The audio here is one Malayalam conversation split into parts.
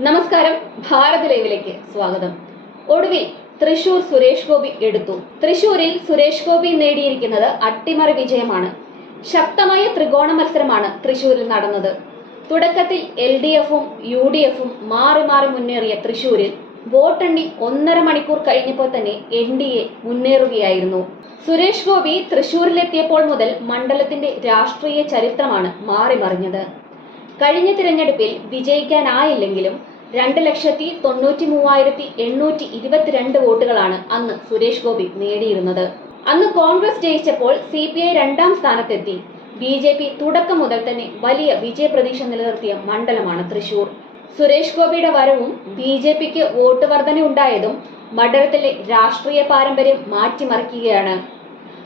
നമസ്കാരം, ഭാരത് ലൈവിലേക്ക് സ്വാഗതം. ഒടുവിൽ തൃശൂർ സുരേഷ് ഗോപി എടുത്തു. തൃശൂരിൽ സുരേഷ് ഗോപി നേടിയിരിക്കുന്നത് അട്ടിമറി വിജയമാണ്. ശക്തമായ ത്രികോണ മത്സരമാണ് തൃശൂരിൽ നടന്നത്. തുടക്കത്തിൽ LDFും UDFും മാറി മാറി മുന്നേറിയ തൃശൂരിൽ വോട്ടെണ്ണി 1.5 മണിക്കൂർ കഴിഞ്ഞപ്പോൾ തന്നെ NDA മുന്നേറുകയായിരുന്നു. സുരേഷ് ഗോപി തൃശൂരിലെത്തിയപ്പോൾ മുതൽ മണ്ഡലത്തിന്റെ രാഷ്ട്രീയ ചരിത്രമാണ് മാറിമറിഞ്ഞത്. കഴിഞ്ഞ തിരഞ്ഞെടുപ്പിൽ വിജയിക്കാനായില്ലെങ്കിലും 2,93,822 വോട്ടുകളാണ് അന്ന് സുരേഷ് ഗോപി നേടിയിരുന്നത്. അന്ന് കോൺഗ്രസ് ജയിച്ചപ്പോൾ CPI 2ാം സ്ഥാനത്തെത്തി. BJP തുടക്കം മുതൽ തന്നെ വലിയ വിജയപ്രതീക്ഷ നിലനിർത്തിയ മണ്ഡലമാണ് തൃശൂർ. സുരേഷ് ഗോപിയുടെ വരവും BJPക്ക് വോട്ട് വർധന ഉണ്ടായതും മണ്ഡലത്തിലെ രാഷ്ട്രീയ പാരമ്പര്യം മാറ്റിമറിക്കുകയാണ്.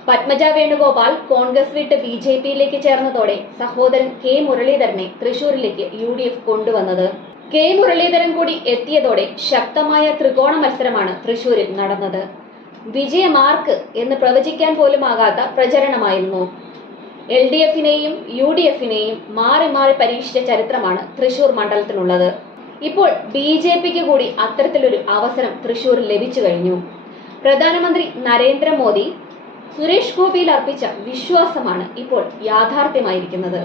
പത്മജ വേണുഗോപാൽ കോൺഗ്രസ് വിട്ട് BJPയിലേക്ക് ചേർന്നതോടെ സഹോദരൻ K മുരളീധരനെ തൃശൂരിലേക്ക് UDF കൊണ്ടുവന്നത്. K മുരളീധരൻ കൂടി എത്തിയതോടെ ശക്തമായ ത്രികോണ മത്സരമാണ് തൃശൂരിൽ നടന്നത്. വിജയമാർക്ക് എന്ന് പ്രവചിക്കാൻ പോലുമാകാത്ത പ്രചരണമായിരുന്നു. LDFനെയും UDFനെയും മാറി മാറി പരീക്ഷിച്ച ചരിത്രമാണ് തൃശൂർ മണ്ഡലത്തിനുള്ളത്. ഇപ്പോൾ BJPക്ക് കൂടി അത്തരത്തിലൊരു അവസരം തൃശൂരിൽ ലഭിച്ചു കഴിഞ്ഞു. പ്രധാനമന്ത്രി നരേന്ദ്രമോദി സുരേഷ് ഗോപിയിൽ അർപ്പിച്ച വിശ്വാസമാണ് ഇപ്പോൾ യാഥാർത്ഥ്യമായിരിക്കുന്നത്.